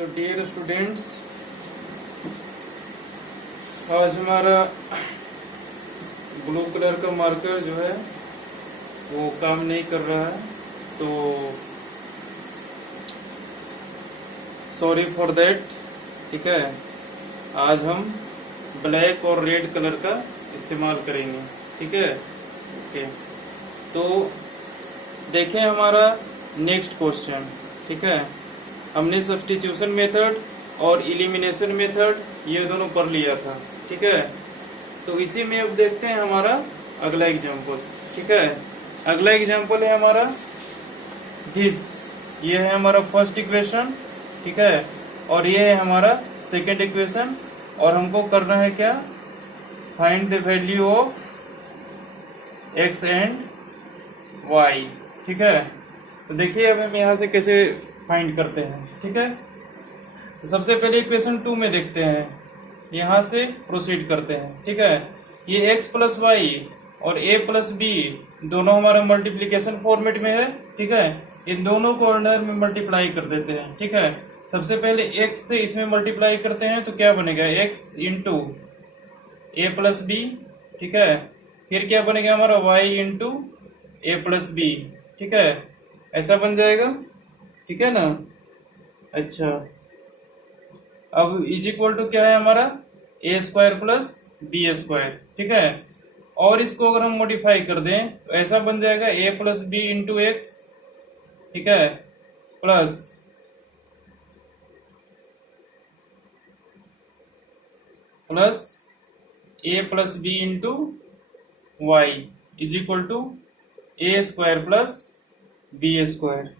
तो dear students, आज हमारा ब्लू कलर का मार्कर जो है वो काम नहीं कर रहा है, तो सॉरी फॉर दैट। ठीक है, आज हम ब्लैक और रेड कलर का इस्तेमाल करेंगे। ठीक है, ओके। तो देखें हमारा नेक्स्ट क्वेश्चन। ठीक है, हमने सब्स्टिट्यूशन मेथड और एलिमिनेशन मेथड ये दोनों पढ़ लिया था। ठीक है, तो इसी में अब देखते हैं हमारा अगला एग्जाम्पल। ठीक है, अगला एग्जाम्पल है हमारा दिस। ये है हमारा फर्स्ट इक्वेशन। ठीक है, और ये है हमारा सेकेंड इक्वेशन, और हमको करना है क्या, find the value of x and y. ठीक है, तो देखिए अब हम यहाँ से कैसे फाइंड करते हैं। ठीक है, तो सबसे पहले इक्वेशन 2 में देखते हैं, यहाँ से प्रोसीड करते हैं। ठीक है, ये x प्लस वाई और a प्लस बी दोनों हमारा मल्टीप्लीकेशन फॉर्मेट में है। ठीक है, इन दोनों को ऑर्डर में मल्टीप्लाई कर देते हैं। ठीक है, सबसे पहले x से इसमें मल्टीप्लाई करते हैं तो क्या बनेगा, x इंटू ए प्लस बी। ठीक है, फिर क्या बनेगा हमारा y इंटू ए प्लस बी। ठीक है, ऐसा बन जाएगा। ठीक है ना। अच्छा, अब इज इक्वल टू क्या है हमारा, ए स्क्वायर प्लस बी स्क्वायर। ठीक है, और इसको अगर हम मॉडिफाई कर दें तो ऐसा बन जाएगा a plus b into x. ठीक है, plus a plus b into y is equal to a square plus b square.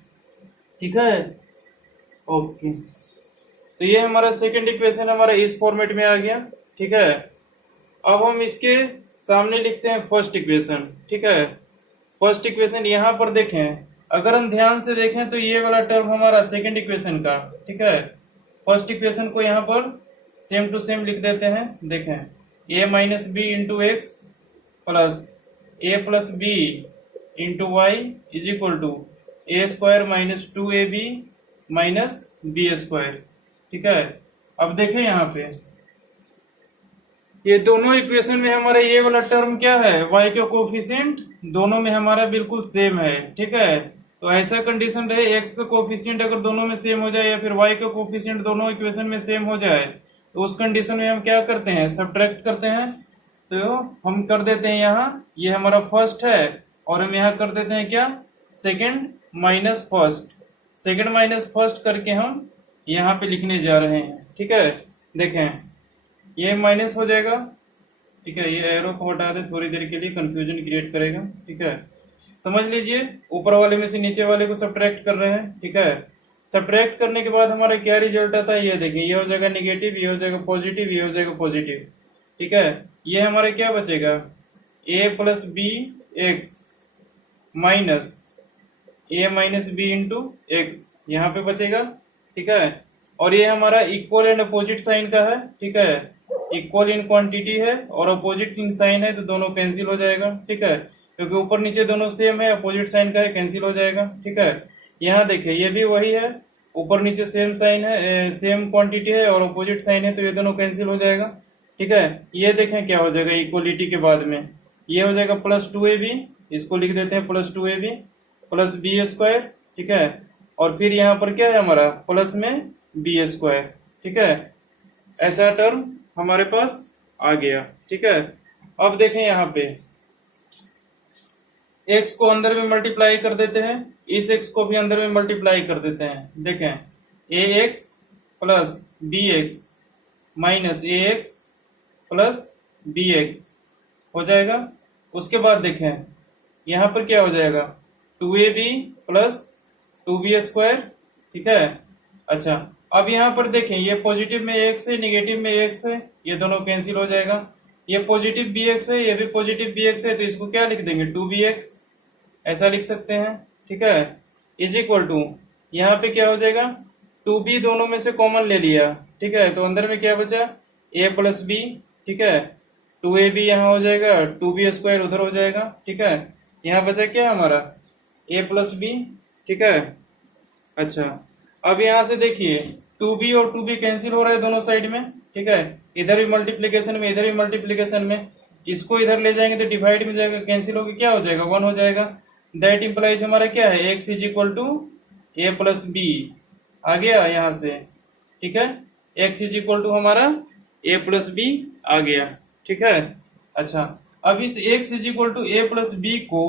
ठीक है, ओके। तो ये हमारा सेकंड इक्वेशन हमारा इस फॉर्मेट में आ गया। ठीक है, अब हम इसके सामने लिखते हैं फर्स्ट इक्वेशन। ठीक है, फर्स्ट इक्वेशन यहाँ पर देखें, अगर हम ध्यान से देखें तो ये वाला टर्म हमारा सेकंड इक्वेशन का। ठीक है, फर्स्ट इक्वेशन को यहाँ पर सेम टू सेम लिख देते हैं। देखें, a minus b into x plus a plus b into y is equal to a square minus 2ab minus b square. ठीक है, अब देखें यहाँ पे ये दोनों इक्वेशन में हमारा ये वाला टर्म क्या है, y का कोफिशिएंट दोनों में हमारा बिल्कुल सेम है। ठीक है, तो ऐसा कंडीशन रहे x का कोफिशिएंट अगर दोनों में सेम हो जाए या फिर y का कोफिशिएंट दोनों इक्वेशन में सेम हो जाए तो उस कंडीशन में हम क्या करते हैं, सब्ट्रैक्ट करते हैं। तो हम कर देते हैं यहाँ, ये हमारा फर्स्ट है और हम यहाँ कर देते हैं क्या, second minus first. Second minus first करके हम यहाँ पे लिखने जा रहे हैं। ठीक है, देखें ये माइनस हो जाएगा। ठीक है, ये एरो को हटा दे, थोड़ी देर के लिए कंफ्यूजन क्रिएट करेगा। ठीक है, समझ लीजिए ऊपर वाले में से नीचे वाले को सब्ट्रैक्ट कर रहे हैं। ठीक है, सब्ट्रैक्ट करने के बाद हमारा क्या रिजल्ट आता है, ये देखिए, ये हो जाएगा निगेटिव, ये हो जाएगा पॉजिटिव, ये हो जाएगा पॉजिटिव। ठीक है, ये हमारे क्या बचेगा, ए प्लस बी एक्स माइनस ए माइनस बी इंटू एक्स यहाँ पे बचेगा। ठीक है, और ये हमारा इक्वल एंड अपोजिट साइन का है। ठीक है, इक्वल इन क्वांटिटी है और अपोजिट इन साइन है, तो दोनों कैंसिल हो जाएगा। ठीक है, क्योंकि ऊपर नीचे दोनों सेम है, अपोजिट साइन का है, कैंसिल हो जाएगा। ठीक है, यहाँ देखिए ये भी वही है, ऊपर नीचे सेम साइन है, सेम क्वांटिटी है और अपोजिट साइन है, तो ये दोनों कैंसिल हो जाएगा। ठीक है, ये देखें क्या हो जाएगा, इक्वलिटी के बाद में ये हो जाएगा प्लस 2ab, इसको लिख देते हैं plus 2ab plus b square. ठीक है, और फिर यहाँ पर क्या है हमारा, प्लस में बी स्क्वायर। ठीक है, ऐसा टर्म हमारे पास आ गया। ठीक है, अब देखें यहाँ पे x को अंदर में मल्टीप्लाई कर देते हैं, इस x को भी अंदर में मल्टीप्लाई कर देते हैं। देखें, ax plus bx minus ax plus bx हो जाएगा। उसके बाद देखें यहाँ पर क्या हो जाएगा, 2ab प्लस 2b स्क्वायर। ठीक है, अच्छा, अब यहाँ पर देखें ये पॉजिटिव में x है, निगेटिव में x है, ये दोनों कैंसिल हो जाएगा। ये पॉजिटिव bx है, ये भी पॉजिटिव bx है, तो इसको क्या लिख देंगे, 2bx ऐसा लिख सकते हैं। ठीक है, इज इक्वल टू यहाँ पे क्या हो जाएगा, 2b दोनों में से कॉमन ले लिया। ठीक है, तो अंदर में क्या बचा, a प्लस b। ठीक है, 2ab यहाँ हो जाएगा, 2b स्क्वायर उधर हो जाएगा। ठीक है, यहाँ बचा क्या हमारा, a प्लस बी। ठीक है, अच्छा, अब यहाँ से देखिए 2b और 2b कैंसिल हो रहा है दोनों साइड में, ठीक है, इधर भी मल्टीप्लीकेशन में इधर भी मल्टीप्लीकेशन में, इसको इधर ले जाएंगे तो डिवाइड में जाएगा, कैंसिल होकर क्या हो जाएगा 1 हो जाएगा। दैट इंप्लाइज हमारा क्या है x is equal to a plus b आ गया यहाँ से, ठीक है, x इज इक्वल टू हमारा a प्लस बी आ गया, ठीक है। अच्छा अब इस x is equal to a plus b को,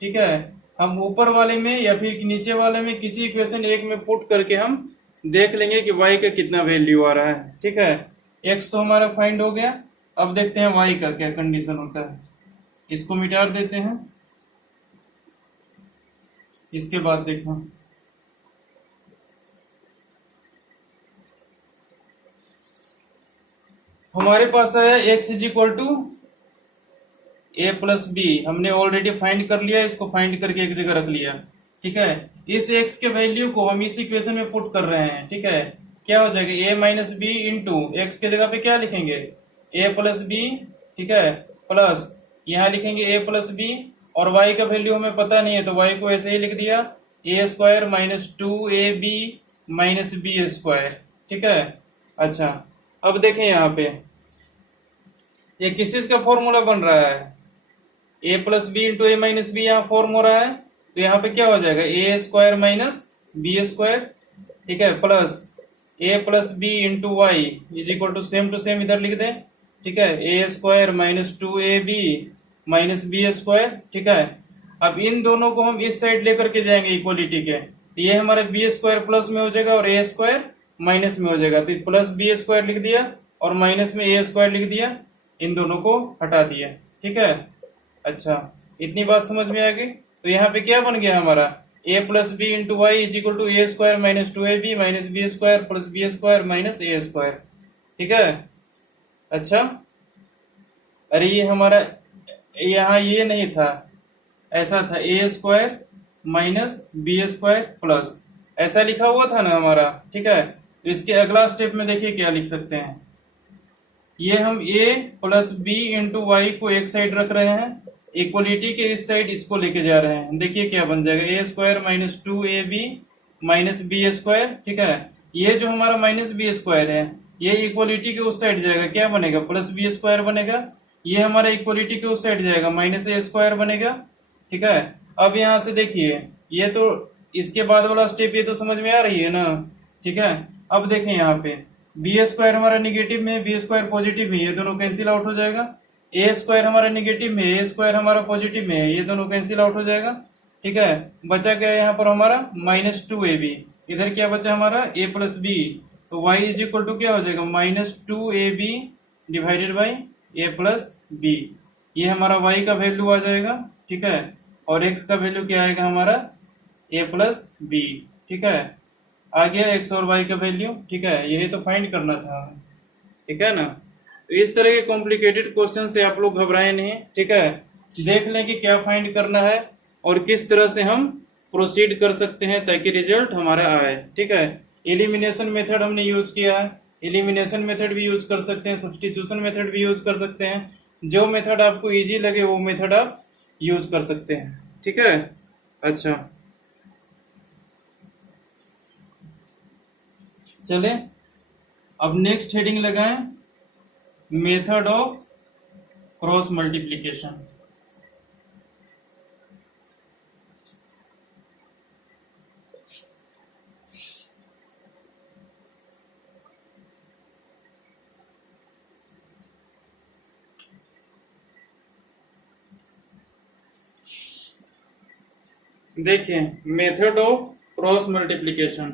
ठीक है, हम ऊपर वाले में या फिर नीचे वाले में किसी इक्वेशन एक में पुट करके हम देख लेंगे कि y का कितना वैल्यू आ रहा है, ठीक है। x तो हमारा फाइंड हो गया, अब देखते हैं y का क्या कंडीशन होता है। इसको मिटा देते हैं, इसके बाद देखो हमारे पास आया x is equal to a plus b, हमने ऑलरेडी फाइंड कर लिया, इसको फाइंड करके एक जगह रख लिया, ठीक है। इस x के वैल्यू को हम इस इक्वेशन में पुट कर रहे हैं, ठीक है, क्या हो जाएगा a minus b into x के जगह पे क्या लिखेंगे a प्लस बी, ठीक है, प्लस यहाँ लिखेंगे a प्लस बी, और y का वैल्यू हमें पता नहीं है तो y को ऐसे ही लिख दिया a square minus 2ab minus b square, ठीक है। अच्छा अब देखें यहाँ पे ये किस चीज का फॉर्मूला बन रहा है, a plus b into a minus b यहाँ फॉर्म हो रहा है, तो यहाँ पे क्या हो जाएगा a square minus b square, ठीक है, plus a plus b into y is equal to same इधर लिख दें, ठीक है, a square minus 2ab minus b square, ठीक है। अब इन दोनों को हम इस साइड लेकर के जाएंगे इक्वलिटी के, तो ये हमारा बी स्क्वायर प्लस में हो जाएगा और a स्क्वायर माइनस में हो जाएगा, तो प्लस बी स्क्वायर लिख दिया और माइनस में a स्क्वायर लिख दिया, इन दोनों को हटा दिया, ठीक है। अच्छा इतनी बात समझ में आ गई, तो यहाँ पे क्या बन गया हमारा a plus b into y is equal to a square minus 2ab minus b square plus b square minus a square, ठीक है। अच्छा अरे ये हमारा यहाँ ये नहीं था, ऐसा था a square minus b square plus, ऐसा लिखा हुआ था ना हमारा, ठीक है। तो इसके अगला स्टेप में देखिए क्या लिख सकते हैं, ये हम a plus b into y को एक साइड रख रहे हैं, इक्वलिटी के इस साइड इसको लेके जा रहे हैं, देखिए क्या बन जाएगा a square minus 2ab minus b square, ठीक है। ये जो हमारा माइनस बी स्क्वायर है ये इक्वलिटी के उस साइड जाएगा, क्या बनेगा प्लस बी स्क्वायर बनेगा, ये हमारा इक्वलिटी के उस साइड जाएगा माइनस ए स्क्वायर बनेगा, ठीक है। अब यहाँ से देखिए ये तो इसके बाद वाला स्टेप ये तो समझ में आ रही है ना, ठीक है। अब देखें यहाँ पे बी स्क्वायर हमारा निगेटिव में है, बी स्क्वायर पॉजिटिव में, ये दोनों कैंसिल आउट हो जाएगा, ए स्क्वायर हमारा निगेटिव में, ए स्क्वायर हमारा पॉजिटिव में है, ये दोनों कैंसिल आउट हो जाएगा, ठीक है। बचा क्या यहाँ पर हमारा माइनस 2ab, इधर क्या बचा हमारा a प्लस बी, तो y इज इक्वल टू क्या हो जाएगा minus 2ab divided by a plus b, ये हमारा y का वैल्यू आ जाएगा, ठीक है, और x का वैल्यू क्या आएगा हमारा a प्लस बी, ठीक है। आ गया x और y का वैल्यू, ठीक है, यही तो फाइंड करना था हमें, ठीक है ना। तो इस तरह के कॉम्प्लिकेटेड क्वेश्चन से आप लोग घबराए नहीं, ठीक है, देख लें कि क्या फाइंड करना है और किस तरह से हम प्रोसीड कर सकते हैं ताकि रिजल्ट हमारा आए, ठीक है। एलिमिनेशन मेथड हमने यूज किया है, एलिमिनेशन मेथड भी यूज कर सकते हैं, सब्स्टिट्यूशन मेथड भी यूज कर सकते हैं, जो मेथड आपको इजी लगे वो मेथड आप यूज कर सकते हैं, ठीक है। अच्छा चले अब नेक्स्ट हेडिंग लगाएं, मेथड ऑफ क्रॉस मल्टीप्लिकेशन। देखिए मेथड ऑफ क्रॉस मल्टीप्लिकेशन,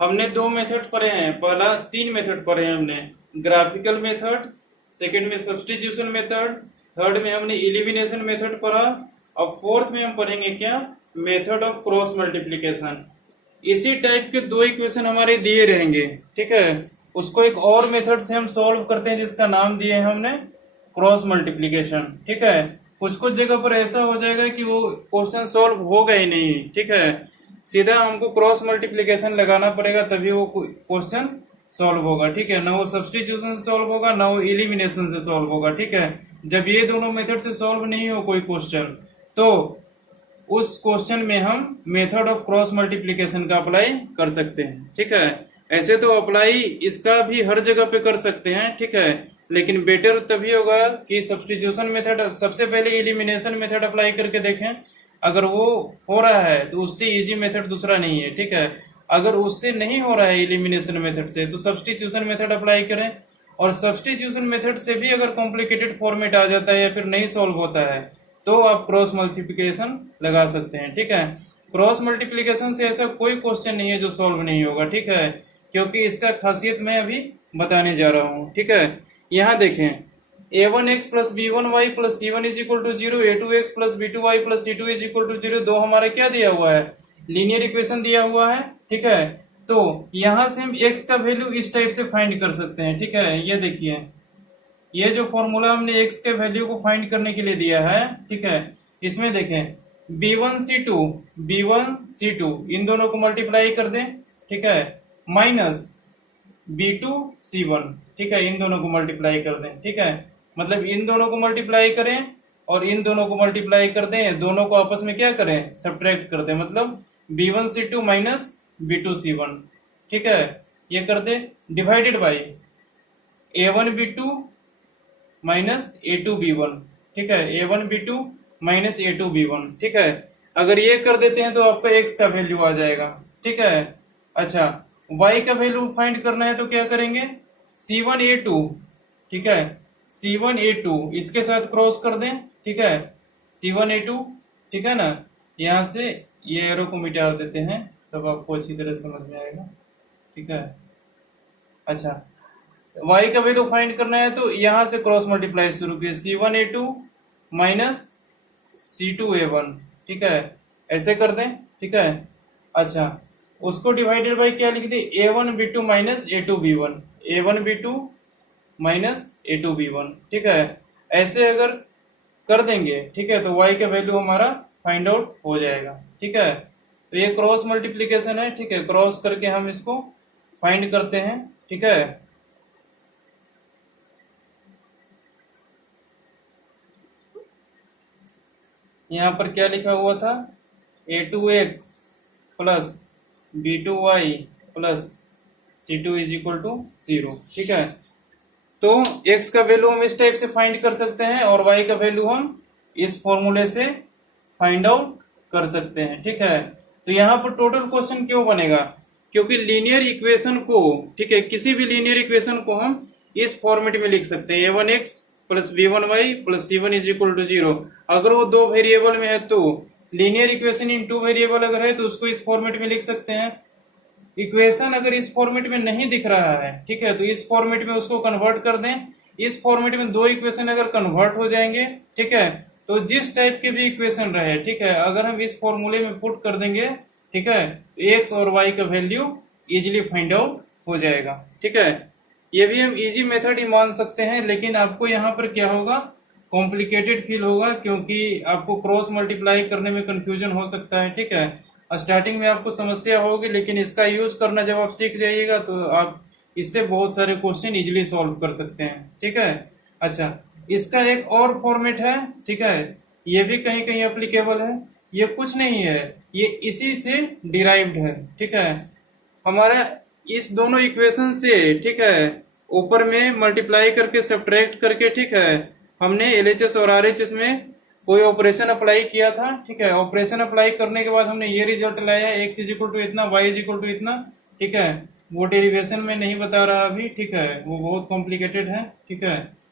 हमने दो मेथड पढ़े हैं, पहला 3 मेथड पढ़े हैं हमने, ग्राफिकल मेथड, सेकंड में सब्स्टिट्यूशन मेथड, थर्ड में हमने एलिमिनेशन मेथड पढ़ा, अब फोर्थ में हम पढ़ेंगे क्या मेथड ऑफ क्रॉस मल्टीप्लिकेशन। इसी टाइप के 2 इक्वेशन हमारे दिए रहेंगे, ठीक है, उसको एक और मेथड से हम सॉल्व करते हैं जिसका नाम दिए हैं हमने क्रॉस मल्टीप्लिकेशन, ठीक है। कुछ कुछ जगह पर ऐसा हो जाएगा कि वो क्वेश्चन सॉल्व होगा ही नहीं, ठीक है, सीधा हमको क्रॉस मल्टीप्लिकेशन लगाना पड़ेगा तभी वो क्वेश्चन सॉल्व होगा, ठीक है, ना वो सब्स्टिट्यूशन से सॉल्व होगा ना वो एलिमिनेशन से सॉल्व होगा, ठीक है। जब ये दोनों मेथड से सॉल्व नहीं हो कोई क्वेश्चन तो उस क्वेश्चन में हम मेथड ऑफ क्रॉस मल्टीप्लिकेशन का अप्लाई कर सकते हैं, ठीक है। ऐसे तो अप्लाई इसका भी हर जगह पे कर सकते हैं, ठीक है, लेकिन बेटर तभी होगा कि सब्स्टिट्यूशन मेथड सबसे पहले एलिमिनेशन मेथड अप्लाई करके देखें। अगर वो हो रहा है तो उससे इजी मेथड दूसरा नहीं है, ठीक है। अगर उससे नहीं हो रहा है एलिमिनेशन मेथड से तो सब्स्टिट्यूशन मेथड अप्लाई करें। और सब्स्टिट्यूशन मेथड से भी अगर कॉम्प्लिकेटेड फॉर्मेट आ जाता है या फिर नहीं सॉल्व होता है तो आप क्रॉस मल्टीप्लिकेशन लगा सकते हैं, ठीक है। क्रॉस मल्टीप्लिकेशन से ऐसा कोई क्वेश्चन नहीं है जो सॉल्व नहीं होगा, ठीक है, क्योंकि इसका खासियत मैं अभी बताने जा रहा हूँ, ठीक है। यहाँ देखें, a1x plus b1y plus c1 is equal to 0, a2x plus b2y plus c2 is equal to 0, दो हमारा क्या दिया हुआ है, लीनियर इक्वेशन दिया हुआ है, ठीक है। तो यहां से हम x का वैल्यू इस टाइप से फाइंड कर सकते हैं, ठीक है। ये देखिए, ये जो फॉर्मूला हमने x के वैल्यू को फाइंड करने के लिए दिया है, ठीक है, इसमें देखें b1c2 इन दोनों को मल्टीप्लाई कर दें, ठीक है, माइनस b2c1, ठीक है, इन दोनों को मल्टीप्लाई कर दें, ठीक है, मतलब इन दोनों को मल्टीप्लाई करें और इन दोनों को मल्टीप्लाई कर दें, दोनों को आपस में क्या करें, सब्ट्रैक्ट कर दें, मतलब b1c2 माइनस b2c1, ठीक है, ये कर दे, divided by a1b2 minus a2b1, ठीक है, a1b2 माइनस a2b1, ठीक है। अगर ये कर देते हैं तो आपका x का वैल्यू आ जाएगा, ठीक है। अच्छा, y का वैल्यू फाइंड करना है तो क्या करेंगे, c1a2, ठीक है, c1a2 इसके साथ क्रॉस कर दें, ठीक है, c1a2, ठीक है ना, यहां से ये एरो को मिटा देते हैं तब आपको अच्छी तरह समझ में आएगा, ठीक है। अच्छा, y का वैल्यू फाइंड करना है तो यहां से क्रॉस मल्टीप्लाई शुरू किए, c1a2 माइनस c2a1, ठीक है, ऐसे कर दें, ठीक है। अच्छा, उसको डिवाइडेड बाई क्या लिख दे, a1b2 minus a2b1, a1b2 minus a2b1, ठीक है, ऐसे अगर कर देंगे, ठीक है, तो y का वैल्यू हमारा फाइंड आउट हो जाएगा, ठीक है। तो ये क्रॉस मल्टीप्लिकेशन है, ठीक है, क्रॉस करके हम इसको फाइंड करते हैं, ठीक है। यहाँ पर क्या लिखा हुआ था, a2x plus b2y plus c2 is equal to 0, ठीक है। तो x का वैल्यू हम इस टाइप से फाइंड कर सकते हैं और y का वैल्यू हम इस फॉर्मूले से फाइंड आउट कर सकते हैं, ठीक है। तो यहाँ पर टोटल क्वेश्चन क्यों बनेगा, क्योंकि लीनियर इक्वेशन को, ठीक है, किसी भी लीनियर इक्वेशन को हम इस फॉर्मेट में लिख सकते हैं, a1x plus b1y plus c1 is equal to 0। अगर वो दो वेरिएबल में है तो linear equation in two variable अगर है तो उसको इस फॉर्मेट में लिख सकते हैं। इक्वेशन अगर इस फॉर्मेट में नहीं दिख रहा है, ठीक है, तो इस फॉर्मेट में उसको कन्वर्ट कर दें। इस फॉर्मेट में दो इक्वेशन अगर कन्वर्ट हो जाएंगे, ठीक है, तो जिस टाइप के भी इक्वेशन रहे, ठीक है, अगर हम इस फॉर्मूले में पुट कर देंगे, ठीक है, एक्स और वाई का वैल्यू इजीली फाइंड आउट हो जाएगा, ठीक है। ये भी हम इजी मेथड ही मान सकते हैं, लेकिन आपको यहाँ पर क्या होगा, कॉम्प्लिकेटेड फील होगा, क्योंकि आपको क्रॉस मल्टीप्लाई करने में कंफ्यूजन हो सकता है, ठीक है। स्टार्टिंग में आपको समस्या होगी, लेकिन इसका यूज करना जब आप सीख जाइएगा तो आप इससे बहुत सारे क्वेश्चन इजीली सॉल्व कर सकते हैं, ठीक है। अच्छा, इसका एक और फॉर्मेट है, ठीक है, ये भी कहीं कहीं एप्लीकेबल है। ये कुछ नहीं है, ये इसी से डिराइव्ड है, ठीक है। हमारा इस दोनों इक्वेशन से, ठीक है, ऊपर में मल्टीप्लाई करके सब्ट्रैक्ट करके, ठीक है, हमने LHS और RHS में कोई ऑपरेशन अप्लाई किया था, ठीक है। ऑपरेशन अप्लाई करने के बाद हमने ये रिजल्ट लाया है, x इज इक्वल टू इतना, y इज इक्वल टू इतना, ठीक है। वो डेरिवेशन में नहीं बता रहा अभी, ठीक है, वो बहुत कॉम्प्लिकेटेड है, ठीक है,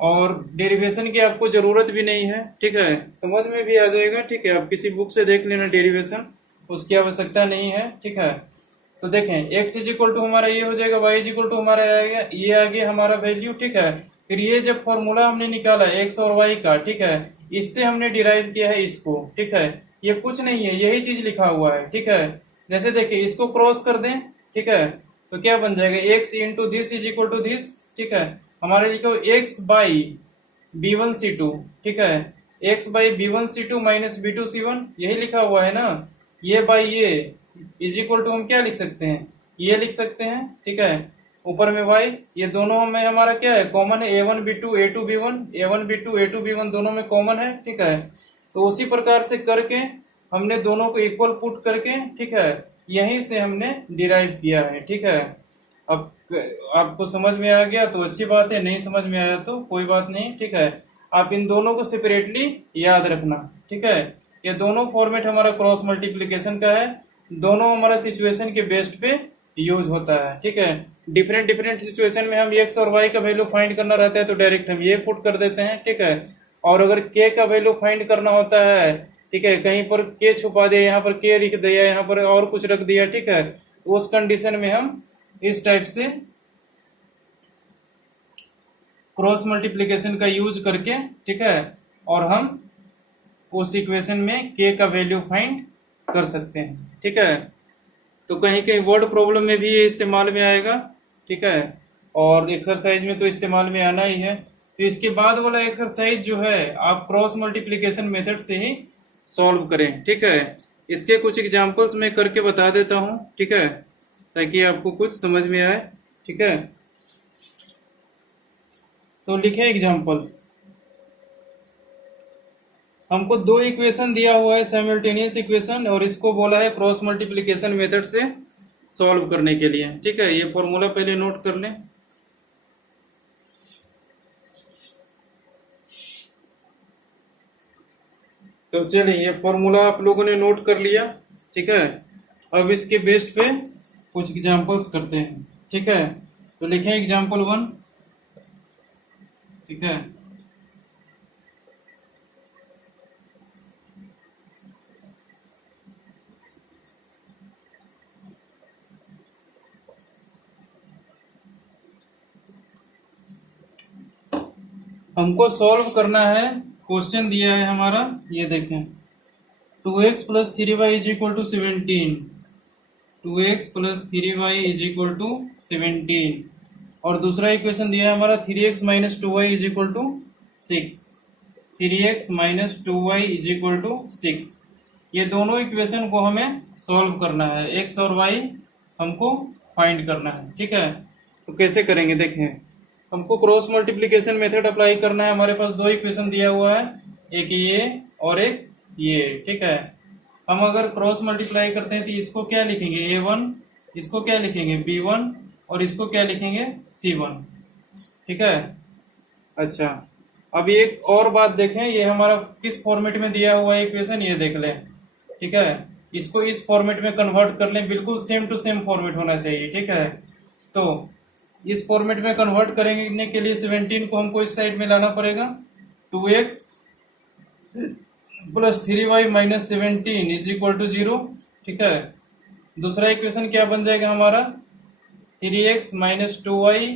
और डेरिवेशन की आपको जरूरत भी नहीं है, ठीक है, समझ में भी आ जाएगा, ठीक है। आप किसी बुक से देख लेना डेरिवेशन, उसकी आवश्यकता नहीं है, ठीक है। तो देखें, x इज इक्वल टू हमारा ये हो जाएगा, y इज इक्वल टू हमारा आएगा, ये आ गया हमारा वैल्यू, ठीक है। फिर ये जब फॉर्मूला हमने निकाला x और y का, ठीक है, इससे हमने डिराइव किया है इसको, ठीक है। ये कुछ नहीं है, यही चीज लिखा हुआ है, ठीक है। जैसे देखिए, इसको क्रॉस कर दें, ठीक है, तो क्या बन जाएगा, x into this is equal to this, ठीक है। हमारे लिखो x बाई b1c2, ठीक है, x by b1c2 minus b2c1, यही लिखा हुआ है ना। ये बाई ये इज इक्वल टू हम क्या लिख सकते हैं, ये लिख सकते हैं, ठीक है। ऊपर में y, ये दोनों हमें हमारा क्या है, कॉमन है, a1b2 a2b1, a1b2 a2b1 दोनों में कॉमन है, ठीक है। तो उसी प्रकार से करके हमने दोनों को इक्वल पुट करके, ठीक है, यहीं से हमने डिराइव किया है, ठीक है। अब आपको समझ में आ गया तो अच्छी बात है, नहीं समझ में आया तो कोई बात नहीं, ठीक है। आप इन दोनों को सेपरेटली याद रखना, ठीक है। ये दोनों फॉर्मेट हमारा क्रॉस मल्टीप्लीकेशन का है, दोनों हमारा सिचुएशन के बेस्ड पे यूज होता है, ठीक है। डिफरेंट डिफरेंट सिचुएशन में हम एक्स और वाई का वैल्यू फाइंड करना रहता है तो डायरेक्ट हम ये पुट कर देते हैं, ठीक है। और अगर के का वैल्यू फाइंड करना होता है, ठीक है, कहीं पर के छुपा दिया, यहाँ पर के लिख दिया, यहाँ पर और कुछ रख दिया, ठीक है, उस कंडीशन में हम इस टाइप से क्रॉस मल्टीप्लीकेशन का यूज करके, ठीक है, और हम उस इक्वेशन में के का वैल्यू फाइंड कर सकते हैं, ठीक है। तो कहीं कहीं वर्ड प्रॉब्लम में भी ये इस्तेमाल में आएगा, ठीक है, और एक्सरसाइज में तो इस्तेमाल में आना ही है। तो इसके बाद वाला एक्सरसाइज जो है आप क्रॉस मल्टीप्लीकेशन मेथड से ही सॉल्व करें, ठीक है। इसके कुछ एग्जांपल्स मैं करके बता देता हूं, ठीक है, ताकि आपको कुछ समझ में आए, ठीक है। तो लिखें एग्जांपल। हमको दो इक्वेशन दिया हुआ है, साइमल्टेनियस इक्वेशन, और इसको बोला है क्रॉस मल्टीप्लीकेशन मेथड से सॉल्व करने के लिए, ठीक है। ये फॉर्मूला पहले नोट कर लें। तो चलिए ये फॉर्मूला आप लोगों ने नोट कर लिया, ठीक है। अब इसके बेस्ड पे कुछ एग्जांपल्स करते हैं, ठीक है। तो लिखें एग्जांपल 1, ठीक है। हमको सॉल्व करना है, क्वेश्चन दिया है हमारा, ये देखें, 2x plus 3y is equal to 17, 2x plus 3y is equal to 17, और दूसरा इक्वेशन दिया है हमारा 3x minus 2y is equal to 6, 3x minus 2y is equal to 6। ये दोनों इक्वेशन को हमें सॉल्व करना है, x और y हमको फाइंड करना है, ठीक है। तो कैसे करेंगे देखें, हमको क्रॉस मल्टीप्लीकेशन मेथड अप्लाई करना है। हमारे पास दो इक्वेशन दिया हुआ है, एक ये और एक ये, ठीक है। हम अगर क्रॉस मल्टीप्लाई करते हैं तो इसको क्या लिखेंगे, a1, इसको क्या लिखेंगे b1, और इसको क्या लिखेंगे c1, ठीक है। अच्छा, अब एक और बात देखें, ये हमारा किस फॉर्मेट में दिया हुआ है इक्वेशन, ये देख लें, ठीक है। इसको इस फॉर्मेट में कन्वर्ट कर लें, बिल्कुल सेम टू सेम फॉर्मेट होना चाहिए, ठीक है। तो इस फॉर्मेट में कन्वर्ट करने के लिए 17 को हमको इस साइड में लाना पड़ेगा, 2x plus 3y minus 17 is equal to 0, ठीक है। दूसरा इक्वेशन क्या बन जाएगा हमारा, 3x minus 2y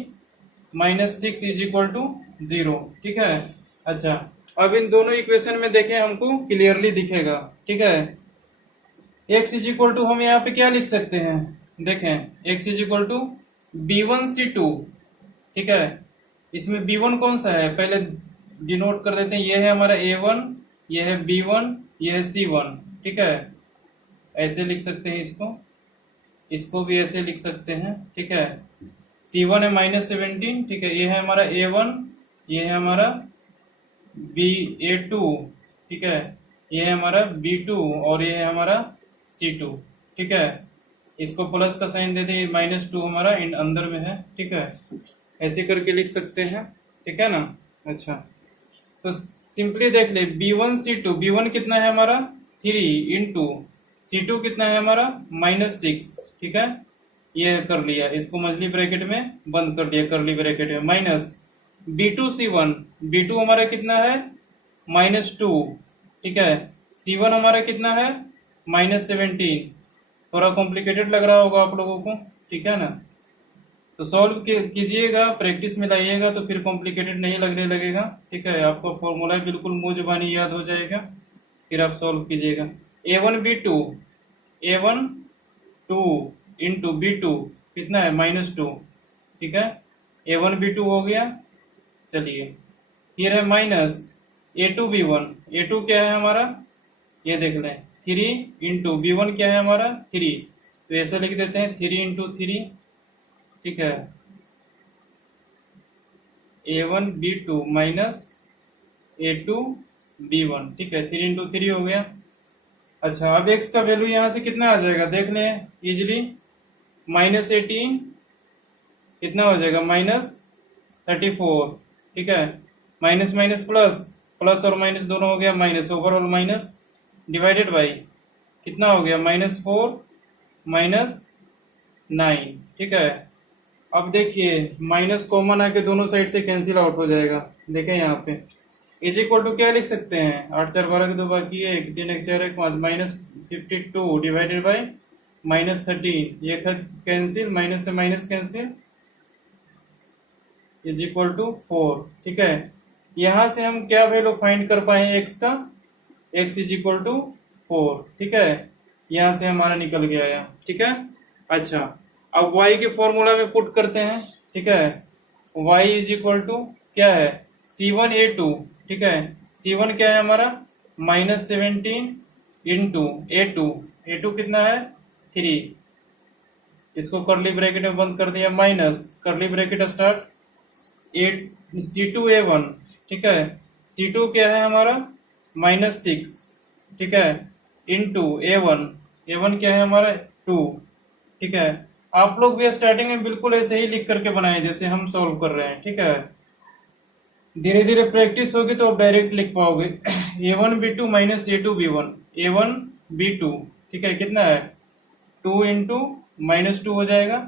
minus 6 is equal to 0, ठीक है। अच्छा, अब इन दोनों इक्वेशन में देखें, हमको क्लियरली दिखेगा, ठीक है। x इज इक्वल टू हम यहाँ पे क्या लिख सकते हैं, देखें, x is equal to b1c2, ठीक है। इसमें b1 कौन सा है, पहले डिनोट कर देते हैं, ये है हमारा a1, ये है b1, ये है c1, ठीक है। ऐसे लिख सकते हैं इसको, इसको भी ऐसे लिख सकते हैं, ठीक है। c1 है माइनस 17, ठीक है। ये है हमारा a1, ये है हमारा a2, ठीक है। ये है हमारा b2 और ये है हमारा c2, ठीक है। इसको प्लस का साइन दे दें, -2 हमारा अंदर में है, ठीक है। ऐसे करके लिख सकते हैं, ठीक है ना। अच्छा, तो सिंपली देख ले, b1c2, b1 कितना है हमारा 3 इंटू c2 कितना है हमारा -6, ठीक है। ये कर लिया, इसको मछली ब्रैकेट में बंद कर दिया, करली ब्रैकेट में, माइनस b2c1, b2 हमारा कितना है -2, ठीक है। c1 हमारा कितना है -17। थोड़ा कॉम्प्लिकेटेड लग रहा होगा आप लोगों को, ठीक है ना। तो सॉल्व कीजिएगा, प्रैक्टिस में लाइएगा तो फिर कॉम्प्लिकेटेड नहीं लगने लगेगा, ठीक है। आपको फॉर्मूला बिल्कुल मुंह जुबानी याद हो जाएगा, फिर आप सॉल्व कीजिएगा। a1b2, a1 2 इंटू b2 कितना है -2, ठीक है। a1b2 हो गया, चलिए। फिर है माइनस a2b1, a2 क्या है हमारा, ये देख लें, 3 इंटू b1 क्या है हमारा 3, तो ऐसा लिख देते हैं 3 इंटू 3, ठीक है। a1b2 माइनस a2b1, ठीक है, 3 इंटू 3 हो गया। अच्छा, अब x का वैल्यू यहाँ से कितना आ जाएगा, देख लें इजिली, -18 कितना हो जाएगा -34, ठीक है। माइनस माइनस प्लस, प्लस और माइनस दोनों हो गया minus, overall minus divided by कितना हो गया -4 -9, ठीक है। अब देखिए माइनस कॉमन आके दोनों साइड से कैंसिल आउट हो जाएगा। देखें यहाँ पे इज इक्वल टू क्या लिख सकते हैं, 8 4 12 के 2 बाकी है, 1 3 1 4 1 5 -52 डिवाइडेड बाई -13, ये कैंसिल, माइनस से minus cancel, is equal to 4, ठीक है। यहां से हम क्या वैल्यू फाइंड कर पाए x का, x इज इक्वल टू 4, ठीक है। यहां से हमारा निकल गया है, ठीक है। अच्छा अब y के फॉर्मूला में पुट करते हैं, ठीक है। y इज इक्वल टू क्या है, C1A2, ठीक है। C1 क्या है हमारा -17 इंटू A2 कितना है 3, इसको करली ब्रैकेट में बंद कर दिया, माइनस करली ब्रैकेट स्टार्ट C2A1, ठीक है। C2 क्या है हमारा -6, ठीक है, इंटू A1 क्या है हमारा 2, ठीक है। आप लोग भी स्टार्टिंग में बिल्कुल ऐसे ही लिख करके बनाए जैसे हम सॉल्व कर रहे हैं, ठीक है। धीरे धीरे प्रैक्टिस होगी तो आप डायरेक्ट लिख पाओगे। A1B2 माइनस A2B1, A1B2, ठीक है, कितना है 2 इंटू -2 हो जाएगा,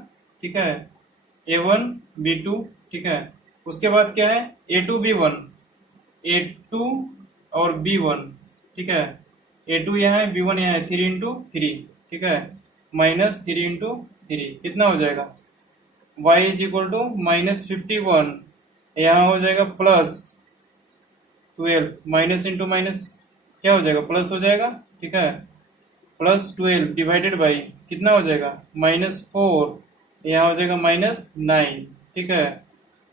ठीक है, A1B2, ठीक है। उसके बाद क्या है A2B1, A2 और B1, ठीक है। A2 यहाँ है, B1 यहाँ है, 3 इंटू 3, ठीक है, -3 इंटू 3 कितना हो जाएगा, y इज इक्वल टू -51, यहाँ हो जाएगा +12, माइनस इंटू माइनस क्या हो जाएगा प्लस हो जाएगा, ठीक है, +12 डिवाइडेड बाई कितना हो जाएगा -4, यहाँ हो जाएगा -9, ठीक है।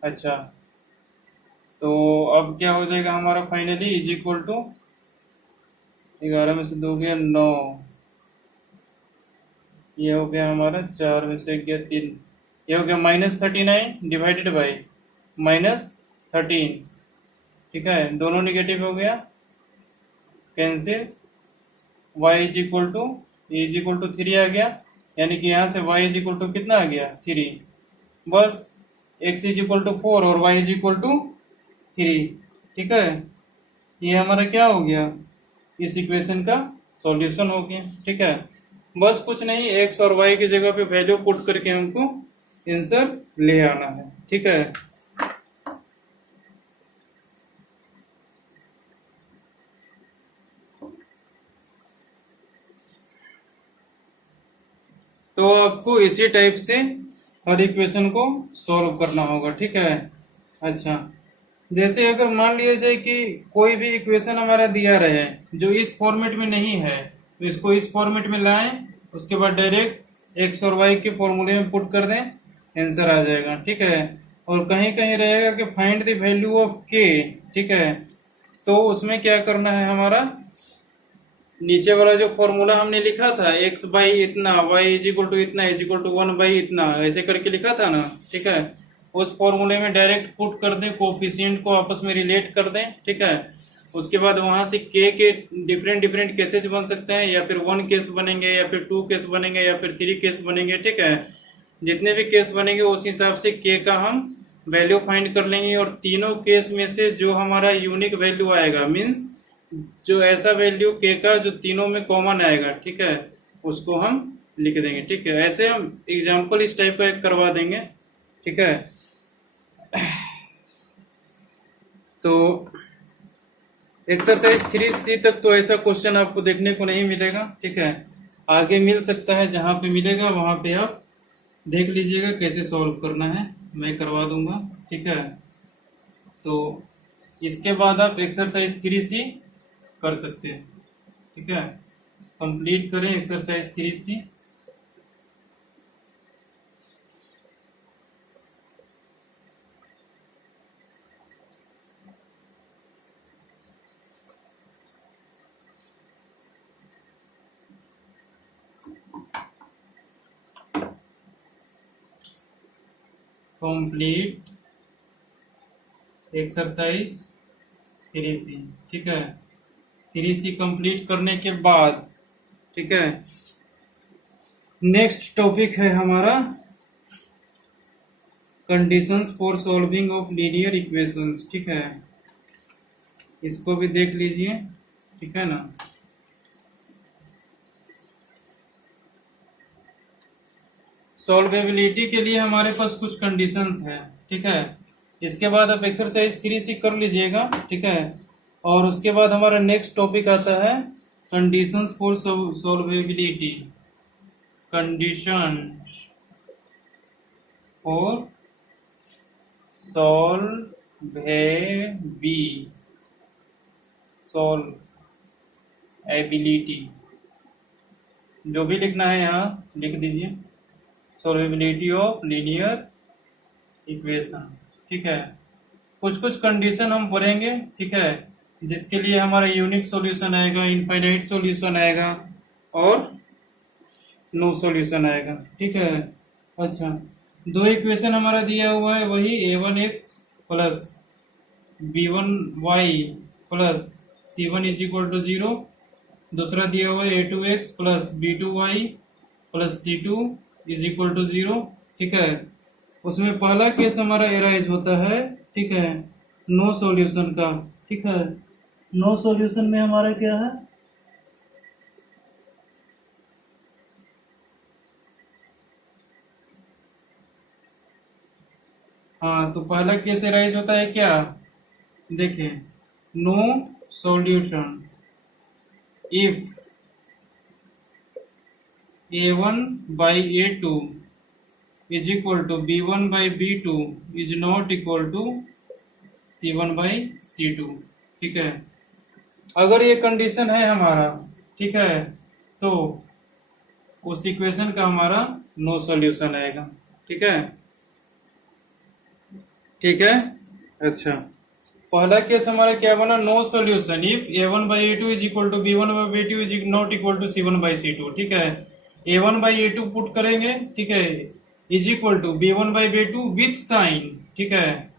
अच्छा तो अब क्या हो जाएगा हमारा फाइनली इज इक्वल टू 11 में से 2 गया 9, ये हो गया हमारा 4 में से गया 3, ये हो गया -39 डिवाइडेड बाई -13, ठीक है, दोनों निगेटिव हो गया, cancel, y is equal to 3 आ गया, यानी कि यहाँ से y इज इक्वल टू कितना आ गया 3, बस x इज इक्वल टू 4 और y इज इक्वल टू 3, ठीक है। ये हमारा क्या हो गया, इस इक्वेशन का सॉल्यूशन हो गया, ठीक है। बस कुछ नहीं, x और y की जगह पे वैल्यू पुट करके हमको आंसर ले आना है, ठीक है। तो आपको इसी टाइप से हर इक्वेशन को सॉल्व करना होगा, ठीक है। अच्छा जैसे अगर मान लिया जाए कि कोई भी इक्वेशन हमारा दिया रहे जो इस फॉर्मेट में नहीं है, तो इसको इस फॉर्मेट में लाएं, उसके बाद डायरेक्ट एक्स और वाई के फॉर्मूले में पुट कर दें, आंसर आ जाएगा, ठीक है। और कहीं कहीं रहेगा कि फाइंड द वैल्यू ऑफ के, ठीक है, तो उसमें क्या करना है हमारा, नीचे वाला जो फॉर्मूला हमने लिखा था x बाई इतना, y इज इक्वल टू इतना, इज इक्वल टू 1 बाई इतना, ऐसे करके लिखा था ना, ठीक है। उस फॉर्मूले में डायरेक्ट पुट कर दें, कोफिशिएंट को आपस में रिलेट कर दें, ठीक है। उसके बाद वहां से k के डिफरेंट डिफरेंट केसेज बन सकते हैं, या फिर 1 केस बनेंगे, या फिर 2 केस बनेंगे, या फिर 3 केस बनेंगे, ठीक है। जितने भी केस बनेंगे उस हिसाब से k का हम वैल्यू फाइंड कर लेंगे, और तीनों केस में से जो हमारा यूनिक वैल्यू आएगा, मीन्स जो ऐसा वैल्यू k का जो तीनों में कॉमन आएगा, ठीक है, उसको हम लिख देंगे, ठीक है। ऐसे हम एग्जांपल इस टाइप का एक करवा देंगे, ठीक है। तो एक्सरसाइज 3C तक तो ऐसा क्वेश्चन आपको देखने को नहीं मिलेगा, ठीक है। आगे मिल सकता है, जहां पे मिलेगा वहां पे आप देख लीजिएगा कैसे सॉल्व करना है, मैं करवा दूंगा, ठीक है। तो इसके बाद आप एक्सरसाइज 3C कर सकते हैं, ठीक है। कंप्लीट करें exercise 3C। Complete exercise 3C, ठीक है। 3C कंप्लीट करने के बाद, ठीक है, नेक्स्ट टॉपिक है हमारा conditions for solving of linear equations, ठीक है, इसको भी देख लीजिए, ठीक है ना। सॉल्वेबिलिटी के लिए हमारे पास कुछ कंडीशंस है, ठीक है। इसके बाद आप एक्सरसाइज 3 कर लीजिएगा, ठीक है। और उसके बाद हमारा नेक्स्ट टॉपिक आता है कंडीशंस फॉर सॉल्वेबिलिटी, कंडीशन फॉर सॉल्वेबिलिटी, जो भी लिखना है यहाँ लिख दीजिए, सॉल्वेबिलिटी ऑफ लीनियर इक्वेशन, ठीक है। कुछ कुछ कंडीशन हम पढ़ेंगे, ठीक है, जिसके लिए हमारा यूनिक सॉल्यूशन आएगा, इनफाइनाइट सॉल्यूशन आएगा और नो सॉल्यूशन आएगा, ठीक है। अच्छा, दो इक्वेशन हमारा दिया हुआ है, वही a1x plus b1y plus c1 is equal to 0, दूसरा दिया हुआ है a2x plus b2y plus c2 is equal to 0, ठीक है। उसमें पहला केस हमारा एराइज होता है, ठीक है, नो सॉल्यूशन का, ठीक है। नो सॉल्यूशन में हमारा क्या है, हाँ, तो पहला केस एराइज होता है क्या, देखिए, no solution if a1 by a2 is equal to b1 by b2 is not equal to c1 by c2, ठीक है। अगर ये कंडीशन है हमारा, ठीक है, तो उस इक्वेशन का हमारा नो सॉल्यूशन आएगा, ठीक है, ठीक है। अच्छा, पहला केस हमारा क्या बना, no solution if a1 by a2 is equal to b1 by b2 is not equal to c1 by c2, ठीक है। a1 बाई a2 पुट करेंगे, ठीक है, is equal to b1 by b2 with sign, ठीक है।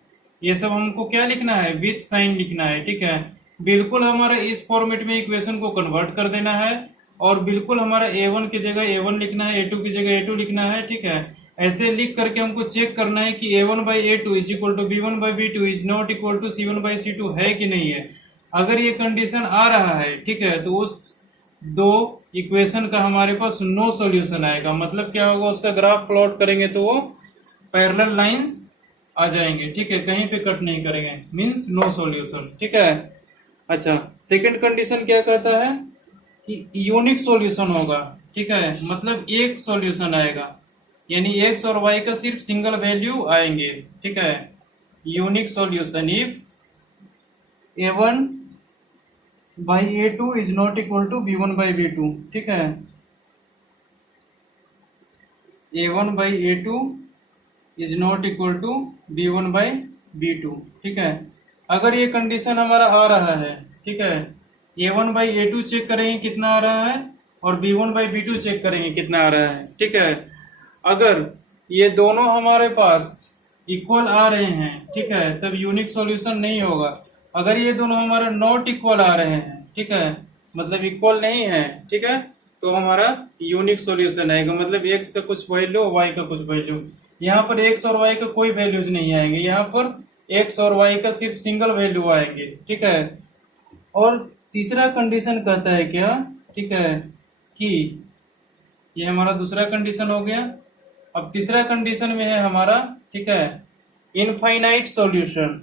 ये सब हमको क्या लिखना है, विथ साइन लिखना है, ठीक है। बिल्कुल हमारा इस फॉर्मेट में इक्वेशन को कन्वर्ट कर देना है और बिल्कुल हमारा a1 की जगह a1 लिखना है, a2 की जगह a2 लिखना है, ठीक है। ऐसे लिख करके हमको चेक करना है कि a1 by a2 is equal to b1 by b2 is not equal to c1 by c2 है कि नहीं है। अगर ये कंडीशन आ रहा है, ठीक है, तो उस दो इक्वेशन का हमारे पास नो सॉल्यूशन आएगा। मतलब क्या होगा, उसका ग्राफ प्लॉट करेंगे तो वो पैरेलल लाइंस आ जाएंगे, ठीक है, कहीं पे कट नहीं करेंगे, मींस नो सॉल्यूशन, ठीक है। अच्छा, सेकंड कंडीशन क्या कहता है कि यूनिक सॉल्यूशन होगा, ठीक है, मतलब एक सॉल्यूशन आएगा, यानी x और y का सिर्फ सिंगल वैल्यू आएंगे, ठीक है। Unique solution if a1 by a2 is not equal to b1 by b2, ठीक है। a1 by a2 is not equal to b1 by b2, ठीक है। अगर ये कंडीशन हमारा आ रहा है, ठीक है, a1 बाई a2 चेक करेंगे कितना आ रहा है और b1 बाई b2 चेक करेंगे कितना आ रहा है, ठीक है। अगर ये दोनों हमारे पास इक्वल आ रहे हैं, ठीक है, तब यूनिक सॉल्यूशन नहीं होगा। अगर ये दोनों हमारा नॉट इक्वल आ रहे हैं, ठीक है, मतलब इक्वल नहीं है, ठीक है, तो हमारा यूनिक सॉल्यूशन आएगा। मतलब x का कुछ वैल्यू, y का कुछ वैल्यू। यहाँ पर x और y का कोई वैल्यूज नहीं आएंगे, यहाँ पर x और y का सिर्फ सिंगल वैल्यू आएंगे, ठीक है। और तीसरा कंडीशन कहता है क्या, ठीक है, कि ये हमारा दूसरा कंडीशन हो गया। अब तीसरा कंडीशन में है हमारा, ठीक है, इनफाइनाइट सॉल्यूशन,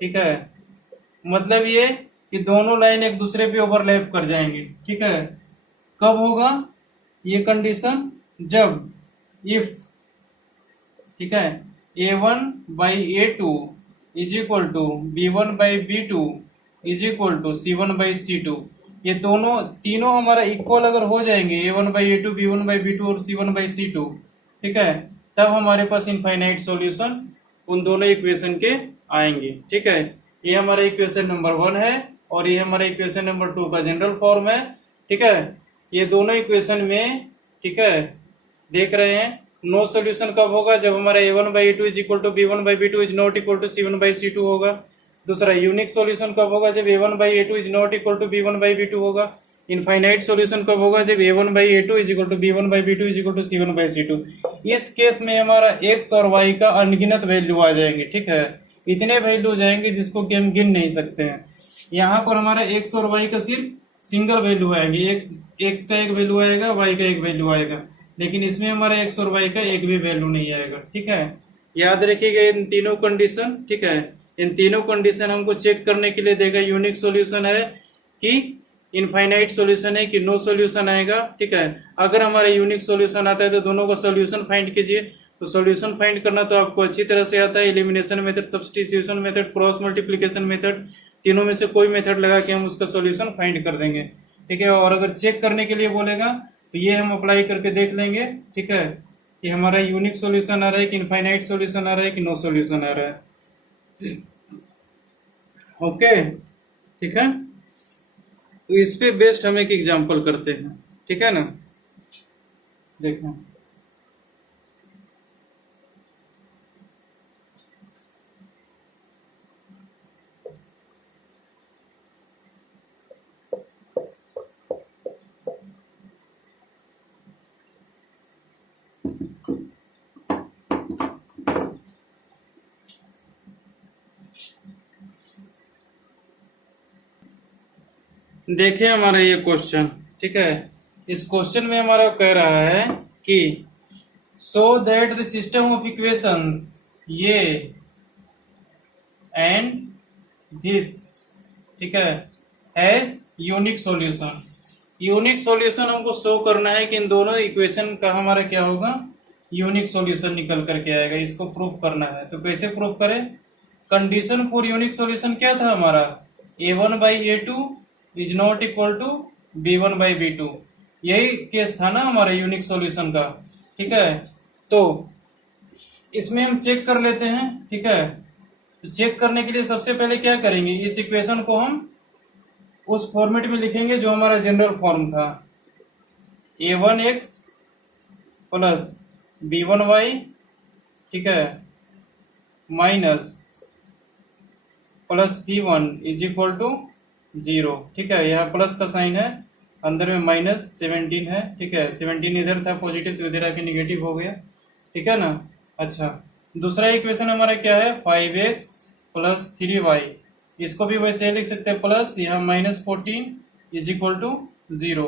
ठीक है। मतलब ये कि दोनों लाइन एक दूसरे पे ओवरलैप कर जाएंगे, ठीक है। कब होगा ये कंडीशन, जब इफ, ठीक है, a1 by a2 is equal to b1 by b2 is equal to c1 by c2, ये दोनों तीनों हमारा इक्वल अगर हो जाएंगे, a1 by a2, b1 by b2 और c1 बाई c2, ठीक है, तब हमारे पास इनफाइनाइट सॉल्यूशन उन दोनों इक्वेशन के आएंगे, ठीक है। ये हमारा इक्वेशन नंबर 1 है और ये हमारा इक्वेशन नंबर 2 का जनरल फॉर्म है, ठीक है। ये दोनों इक्वेशन में, ठीक है, देख रहे हैं नो सॉल्यूशन कब होगा, जब हमारा a1 by a2 is equal to b1 by b2 is not equal to c1 by c2 होगा। दूसरा यूनिक सॉल्यूशन कब होगा, जब a1 by a2 is not equal to b1 by b2 होगा। इनफाइनाइट सॉल्यूशन कब होगा? जब a1/a2 is equal to b1/b2 is equal to c1/c2। इस केस में हमारा x और y का अनगिनत वैल्यू आ जाएंगे, ठीक है, इतने वैल्यू जाएंगे जिसको कि हम गिन नहीं सकते हैं। यहाँ पर हमारा x और y का सिर्फ सिंगल वैल्यू आएंगे, x का एक वैल्यू आएगा, y का एक वैल्यू आएगा, लेकिन इसमें हमारा x और y का एक भी वैल्यू नहीं आएगा, ठीक है। याद रखिएगा इन तीनों कंडीशन, ठीक है। इन तीनों कंडीशन हमको चेक करने के लिए देगा यूनिक सॉल्यूशन है कि इनफाइनाइट सॉल्यूशन है कि नो सॉल्यूशन आएगा, ठीक है। अगर हमारा यूनिक सॉल्यूशन आता है तो दोनों का सॉल्यूशन फाइंड कीजिए। तो सॉल्यूशन फाइंड करना तो आपको अच्छी तरह से आता है, elimination method, substitution method, cross multiplication method, तीनों में से कोई मेथड लगा के हम उसका सॉल्यूशन फाइंड कर देंगे, ठीक है। और अगर चेक करने के लिए बोलेगा तो ये हम अप्लाई करके देख लेंगे, ठीक है, कि हमारा यूनिक सॉल्यूशन आ रहा है कि इनफाइनाइट सॉल्यूशन आ रहा है कि नो सॉल्यूशन आ रहा है। ओके, ठीक है। तो इस पे बेस्ड हम एक एग्जांपल करते हैं, ठीक है ना। देखें, देखें हमारा ये क्वेश्चन, ठीक है। इस क्वेश्चन में हमारा कह रहा है कि so that the system of equations ये एंड दिस, ठीक है, has unique solution. Unique solution हमको शो करना है कि इन दोनों इक्वेशन का हमारा क्या होगा, यूनिक सॉल्यूशन निकल करके आएगा। इसको प्रूफ करना है, तो कैसे प्रूफ करें? कंडीशन फॉर यूनिक सॉल्यूशन क्या था हमारा? a1/a2 is not equal to b1/b2। यही केस था ना हमारे यूनिक सॉल्यूशन का, ठीक है। तो इसमें हम चेक कर लेते हैं, ठीक है। तो चेक करने के लिए सबसे पहले क्या करेंगे, इस इक्वेशन को हम उस फॉर्मेट में लिखेंगे जो हमारा जनरल फॉर्म था, a1x प्लस b1y, ठीक है, minus plus c1 is equal to 0, ठीक है। यहाँ प्लस का साइन है, अंदर में माइनस 17 है, ठीक है। 17 इधर था पॉजिटिव तो इधर आके निगेटिव हो गया, ठीक है ना। अच्छा, दूसरा इक्वेशन हमारा क्या है, 5x प्लस 3y। इसको भी वैसे लिख सकते हैं, प्लस यहाँ -14 इज इक्वल टू 0।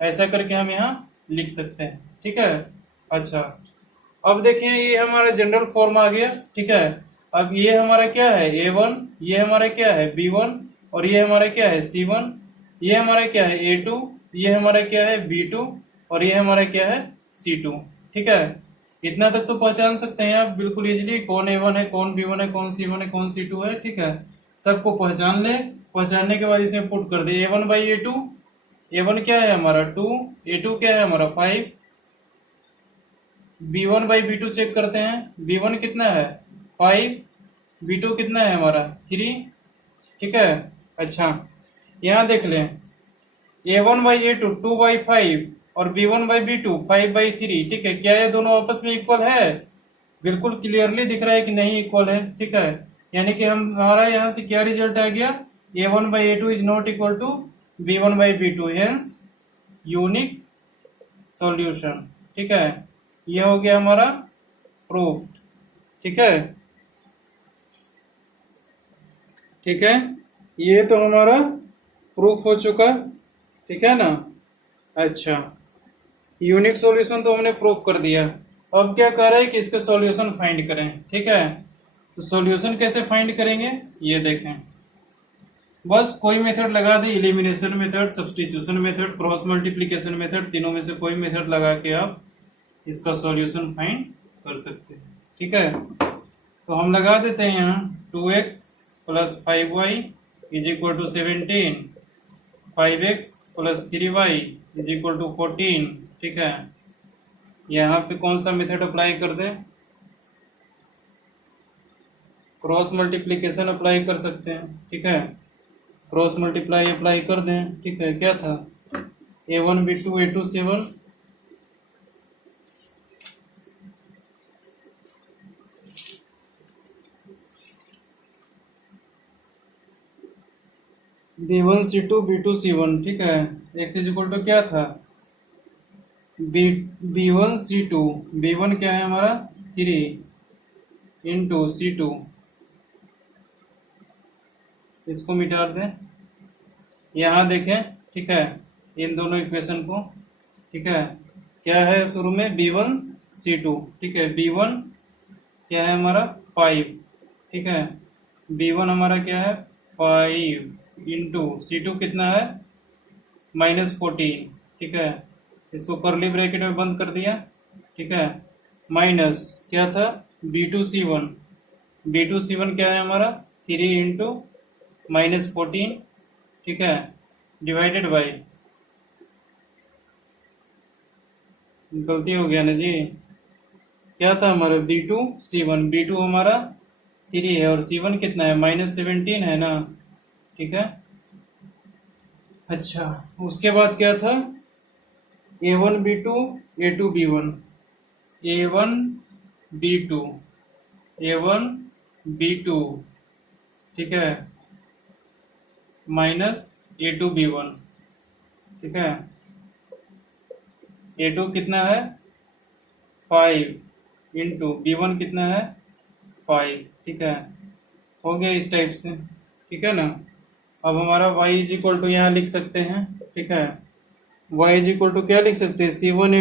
ऐसा करके हम यहाँ लिख सकते हैं, ठीक है। अच्छा, अब देखें ये हमारा जनरल फॉर्म आ गया, ठीक है। अब ये हमारा क्या है, a1, ये हमारा क्या है b1, और ये हमारा क्या है c1, ये हमारा क्या है a2, ये हमारा क्या है b2, और ये हमारा क्या है c2, ठीक है। इतना तक तो पहचान सकते हैं आप बिल्कुल इजीली, कौन a1 है, कौन b1 है, कौन c1 है, कौन c2 है, ठीक है। सबको पहचान ले, पहचानने के बाद इसमें पुट कर दे a1/a2। a1 क्या है हमारा 2, a2 क्या है हमारा 5, b1/b2 चेक करते हैं, b1 कितना है 5, b2 कितना है हमारा 3, ठीक है। अच्छा, यहाँ देख लें, a1/a2 2/5 और b1/b2 5/3, ठीक है। क्या ये दोनों आपस में इक्वल है? बिल्कुल क्लियरली दिख रहा है कि नहीं इक्वल है, ठीक है। यानी कि हम हमारा यहाँ से क्या रिजल्ट आ गया, a1/a2 is not equal to b1/b2, hence unique solution, ठीक है। यह हो गया हमारा प्रूफ, ठीक है, ठीक है। ये तो हमारा प्रूफ हो चुका, ठीक है ना। अच्छा, यूनिक सॉल्यूशन तो हमने प्रूफ कर दिया। अब क्या कर रहे हैं कि इसका सॉल्यूशन फाइंड करें, ठीक है। तो सॉल्यूशन कैसे फाइंड करेंगे ये देखें, बस कोई मेथड लगा दे, elimination method, substitution method, cross multiplication method, तीनों में से कोई मेथड लगा के आप इसका सॉल्यूशन फाइंड कर सकते हैं, ठीक है। तो हम लगा देते हैं यहाँ 2x plus 5y is equal to 17, 5x plus 3y is equal to 14, ठीक है। यहाँ पे कौन सा मेथड अप्लाई कर दे, क्रॉस मल्टीप्लिकेशन अप्लाई कर सकते हैं, ठीक है। क्रॉस मल्टीप्लाई अप्लाई कर दें, ठीक है। क्या था a1/b2 a2/7, B1 C2 B2 C1, ठीक है। x इज इक्वल टू क्या था, बी B1 C2, B1 क्या है हमारा 3 इंटू C2, इसको मिटा दें, यहाँ देखें, ठीक है, इन दोनों इक्वेशन को, ठीक है। क्या है शुरू में B1 C2, ठीक है। B1 क्या है हमारा 5, ठीक है। B1 हमारा क्या है 5 इंटू C2 कितना है -14, ठीक है। इसको करली ब्रैकेट में बंद कर दिया, ठीक है। माइनस क्या था B2 C1, B2 C1 क्या है हमारा 3 इंटू -14, ठीक है, डिवाइडेड बाई, गलती हो गया ना जी, क्या था हमारा B2 C1, B2 हमारा 3 है और C1 कितना है -17 है ना, ठीक है। अच्छा, उसके बाद क्या था A1 B2 A2 B1, A1 B2 A1 B2, ठीक है, माइनस A2 B1, ठीक है। A2 कितना है 5 इंटू B1 कितना है 5, ठीक है। हो गया इस टाइप से, ठीक है ना। अब हमारा y इज इक्वल टू यहाँ लिख सकते हैं, ठीक है। y इज इक्वल टू क्या लिख सकते हैं C1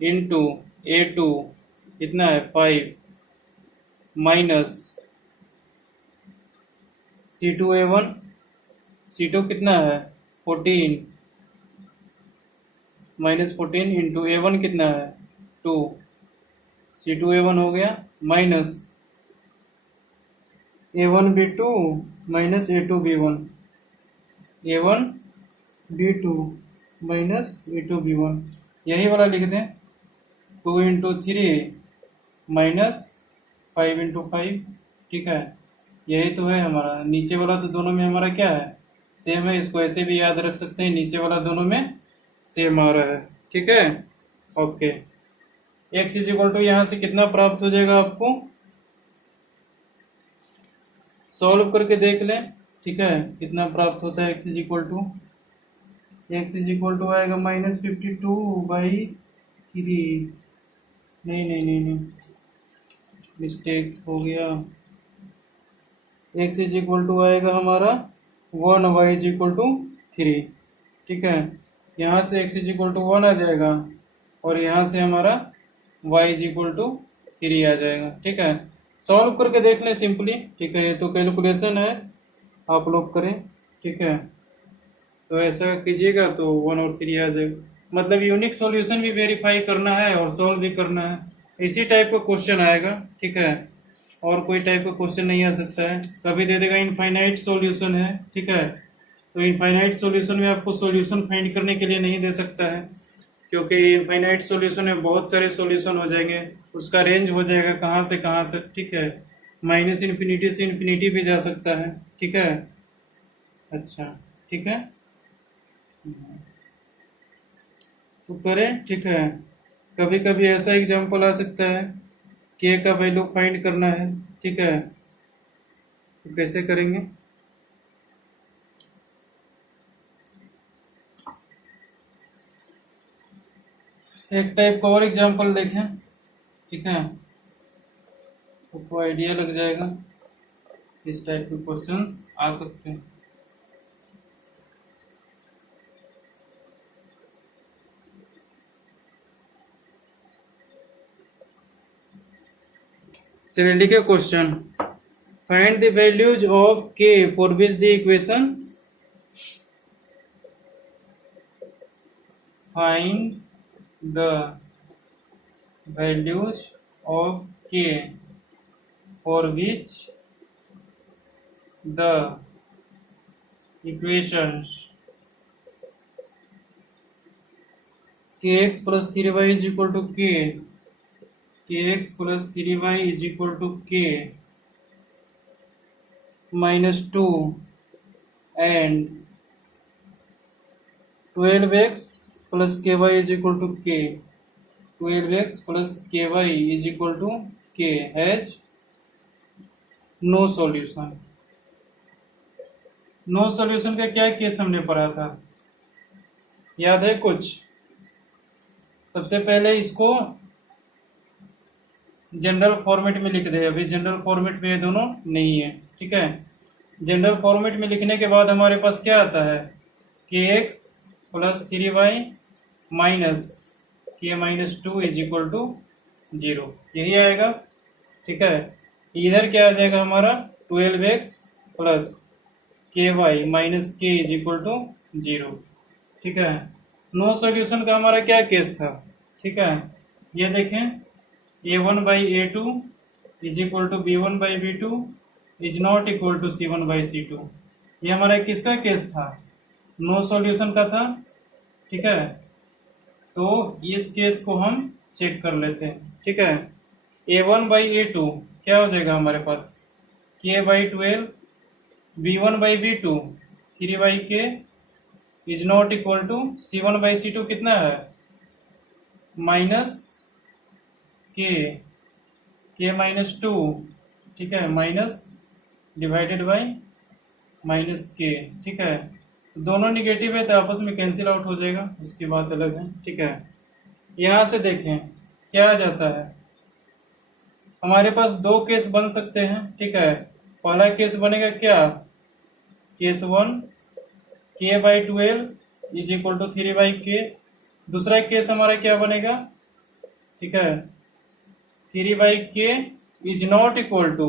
इंटू A2 कितना है 5 माइनस C2 कितना है 14 -14 इंटू A1 कितना है 2, C2A1 हो गया, minus A1 B2 minus A2 B1, A1 B2 minus A2 B1, यही वाला लिख दें 2 इंटू 3 माइनस 5 इंटू 5, ठीक है। यही तो है हमारा, नीचे वाला तो दोनों में हमारा क्या है सेम है, इसको ऐसे भी याद रख सकते हैं, नीचे वाला दोनों में सेम आ रहा है, ठीक है। Okay, x is equal to यहाँ से कितना प्राप्त हो जाएगा आपको, सॉल्व करके देख लें, ठीक है, कितना प्राप्त होता है। x इज इक्वल टू आएगा -52/3, नहीं, मिस्टेक हो गया। x इज इक्वल टू आएगा हमारा 1, y इज इक्वल टू 3, ठीक है। यहाँ से x इज इक्वल टू 1 आ जाएगा और यहाँ से हमारा y इज इक्वल टू 3 आ जाएगा, ठीक है। सॉल्व करके देख लें सिंपली, ठीक है, ये तो कैलकुलेशन है, आप लोग करें, ठीक है। तो ऐसा कीजिएगा तो 1 और 3 आ जाएगा, मतलब यूनिक सॉल्यूशन भी वेरीफाई करना है और सॉल्व भी करना है, इसी टाइप का क्वेश्चन आएगा, ठीक है। और कोई टाइप का क्वेश्चन नहीं आ सकता है, कभी दे देगा इनफाइनाइट सॉल्यूशन है, ठीक है। तो इनफाइनाइट सॉल्यूशन में आपको सॉल्यूशन फाइंड करने के लिए नहीं दे सकता है, क्योंकि इनफाइनाइट सॉल्यूशन में बहुत सारे सॉल्यूशन हो जाएंगे, उसका रेंज हो जाएगा कहाँ से कहाँ तक, ठीक है। -इन्फिनिटी से इन्फिनिटी भी जा सकता है, ठीक है। अच्छा, ठीक है, तो करें, ठीक है। कभी कभी ऐसा एग्जाम्पल आ सकता है k का वैल्यू फाइंड करना है, ठीक है, तो कैसे करेंगे। एक टाइप का और एग्जाम्पल देखें, ठीक है, आपको आइडिया लग जाएगा, इस टाइप के क्वेश्चंस आ सकते हैं। चलिए लिखे question, find the values of k for which the equations, find the values of k for which the equations kx plus 3y is equal to k, kx plus 3y is equal to k minus 2 and 12x plus ky is equal to k, 12x plus ky is equal to k has no solution. No solution का क्या case हमने पढ़ा था, याद है कुछ? सबसे पहले इसको जनरल फॉर्मेट में लिख दे। अभी जनरल फॉर्मेट में ये दोनों नहीं है, ठीक है। जनरल फॉर्मेट में लिखने के बाद हमारे पास क्या आता है, के एक्स प्लस 3y माइनस के माइनस 2 इज इक्वल टू 0, यही आएगा, ठीक है। इधर क्या आ जाएगा हमारा 12x प्लस के वाई माइनस के इज इक्वल टू 0, ठीक है। नो सॉल्यूशन का हमारा क्या केस था, ठीक है। ये देखें a1/a2 is equal to b1/b2 is not equal to c1/c2। ये हमारा किसका केस था, नो सॉल्यूशन का था, ठीक है। तो इस केस को हम चेक कर लेते हैं, ठीक है। a1/a2 क्या हो जाएगा हमारे पास, k/12 b1/b2 3/k is not equal to c1/c2 कितना है, माइनस के माइनस 2, ठीक है, माइनस डिवाइडेड बाई माइनस के, ठीक है। दोनों निगेटिव है तो आपस में कैंसिल आउट हो जाएगा, उसकी बात अलग है, ठीक है। यहां से देखें क्या आ जाता है, हमारे पास दो केस बन सकते हैं, ठीक है। पहला केस बनेगा क्या, case 1 k/12 is equal to 3/k। दूसरा केस हमारा क्या बनेगा, ठीक है, 3/k is not equal to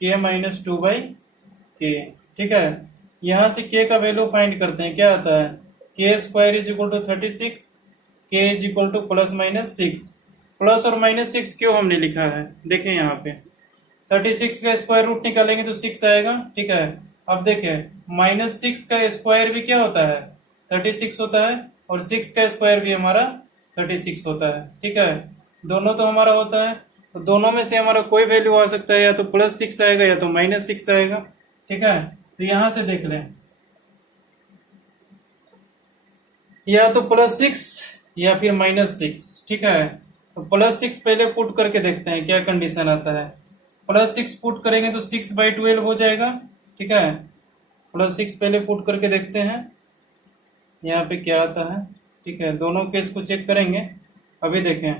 k minus 2/k, ठीक है। यहां से k का वैल्यू फाइंड करते हैं, क्या आता है, k² is equal to 36, k is equal to plus minus 6। Plus और माइनस 6 क्यों हमने लिखा है, देखें यहाँ पे 36 का स्क्वायर रूट निकालेंगे तो 6 आएगा, ठीक है। अब देखें -6 का स्क्वायर भी क्या होता है, 36 होता है, और 6 का स्क्वायर भी हमारा 36 होता है, ठीक है। दोनों तो हमारा होता है, तो दोनों में से हमारा कोई वैल्यू आ सकता है, या तो +6 आएगा या तो -6 आएगा, ठीक है। तो यहां से देख लें, या तो +6 या फिर -6, ठीक है। तो +6 पहले पुट करके देखते हैं क्या कंडीशन आता है। +6 पुट करेंगे तो 6/12 हो जाएगा, ठीक है। +6 पहले पुट करके देखते हैं यहाँ पे क्या आता है, ठीक है। दोनों केस को चेक करेंगे। अभी देखें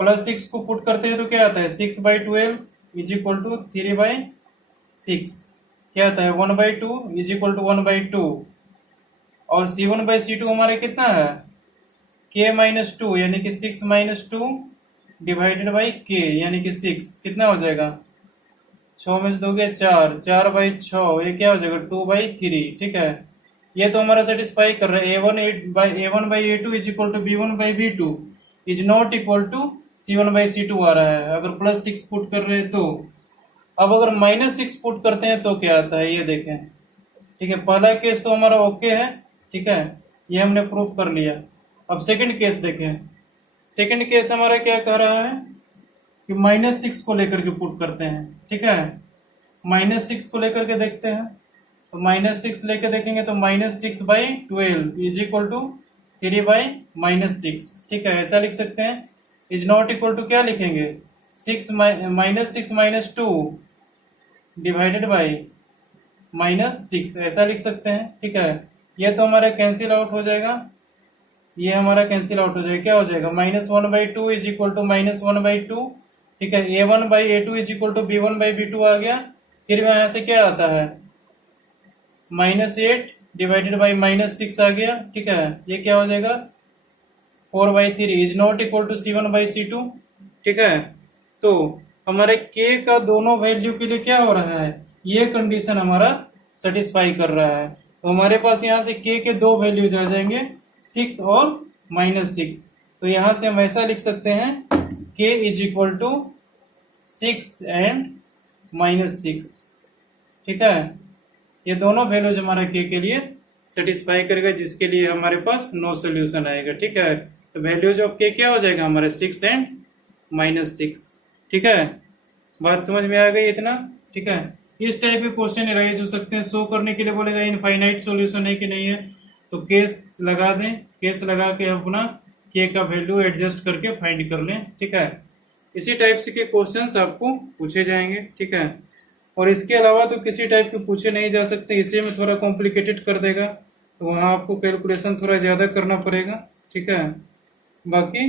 +6 को पुट करते हैं तो क्या आता है, 6/12 इज इक्वल टू 3/6, क्या आता है 1/2 इज इक्वल टू 1/2, और c1/c2 हमारे कितना है, k माइनस 2 यानी कि 6 माइनस 2 डिवाइडेड बाई k यानी कि 6, कितना हो जाएगा, 6 में से दोगे 4, 4/6, ये क्या हो जाएगा 2/3, ठीक है। ये तो हमारा सेटिस्फाई कर रहा है, a1/a2 is equal to b1/b2 is not equal to c1/c2 आ रहा है, अगर +6 पुट कर रहे हैं तो। अब अगर -6 पुट करते हैं तो क्या आता है, ये देखें, ठीक है। पहला केस तो हमारा ओके है, ठीक है, ये हमने प्रूफ कर लिया। अब सेकंड केस देखें, सेकंड केस हमारा क्या कह रहा है कि -6 को लेकर के पुट करते हैं, ठीक है। -6 को लेकर के देखते हैं, तो -6 लेकर देखेंगे तो -6/12 इज इक्वल टू 3/-6, ठीक है, ऐसा लिख सकते हैं। इज नॉट इक्वल टू क्या लिखेंगे, -6 - 2 डिवाइडेड बाई -6, ऐसा लिख सकते हैं, ठीक है। ये तो हमारा कैंसिल आउट हो जाएगा, ये हमारा कैंसिल आउट हो जाएगा, क्या हो जाएगा -1/2 इज इक्वल टू -1/2, ठीक है। a1/a2 is equal to b1/b2 आ गया। फिर यहाँ से क्या आता है, -8 डिवाइडेड बाई -6 आ गया, ठीक है। ये क्या हो जाएगा 4/3 is not equal to c1/c2, ठीक है। तो हमारे k का दोनों वैल्यू के लिए क्या हो रहा है, ये कंडीशन हमारा सेटिस्फाई कर रहा है। तो हमारे पास यहाँ से k के दो वैल्यूज आ जाएंगे, 6 और -6। तो यहां से हम ऐसा लिख सकते हैं k is equal to 6 and -6, ठीक है। ये दोनों वैल्यूज हमारा k के लिए सेटिस्फाई करेगा, जिसके लिए हमारे पास नो सोल्यूशन आएगा, ठीक है। तो वैल्यूज ऑफ k क्या हो जाएगा हमारे 6 एंड -6, ठीक है। बात समझ में आ गई इतना, ठीक है। इस टाइप के क्वेश्चन राइज हो सकते हैं। शो करने के लिए बोलेगा इनफाइनाइट सॉल्यूशन है कि नहीं है, तो केस लगा दें, केस लगा के अपना k का वैल्यू एडजस्ट करके फाइंड कर लें, ठीक है। इसी टाइप से के क्वेश्चंस आपको पूछे जाएंगे, ठीक है। और इसके अलावा तो किसी टाइप के पूछे नहीं जा सकते, इसी में थोड़ा कॉम्प्लिकेटेड कर देगा, तो वहाँ आपको कैलकुलेशन थोड़ा ज़्यादा करना पड़ेगा, ठीक है। बाकी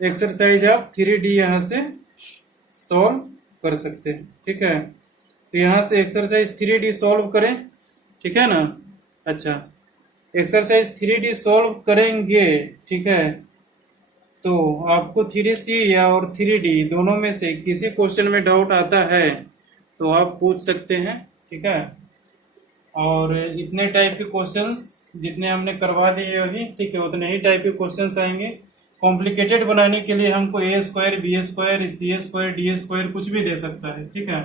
एक्सरसाइज आप 3D यहाँ से सॉल्व कर सकते हैं, ठीक है। तो यहाँ से एक्सरसाइज 3D सॉल्व करें, ठीक है ना। अच्छा, एक्सरसाइज 3D सॉल्व करेंगे, ठीक है, तो आपको 3C या और 3D दोनों में से किसी क्वेश्चन में डाउट आता है तो आप पूछ सकते हैं, ठीक है। और इतने टाइप के क्वेश्चंस जितने हमने करवा दिए अभी, ठीक है, उतने ही टाइप के क्वेश्चंस आएंगे। कॉम्प्लिकेटेड बनाने के लिए हमको A² B² C² D² कुछ भी दे सकता है, ठीक है।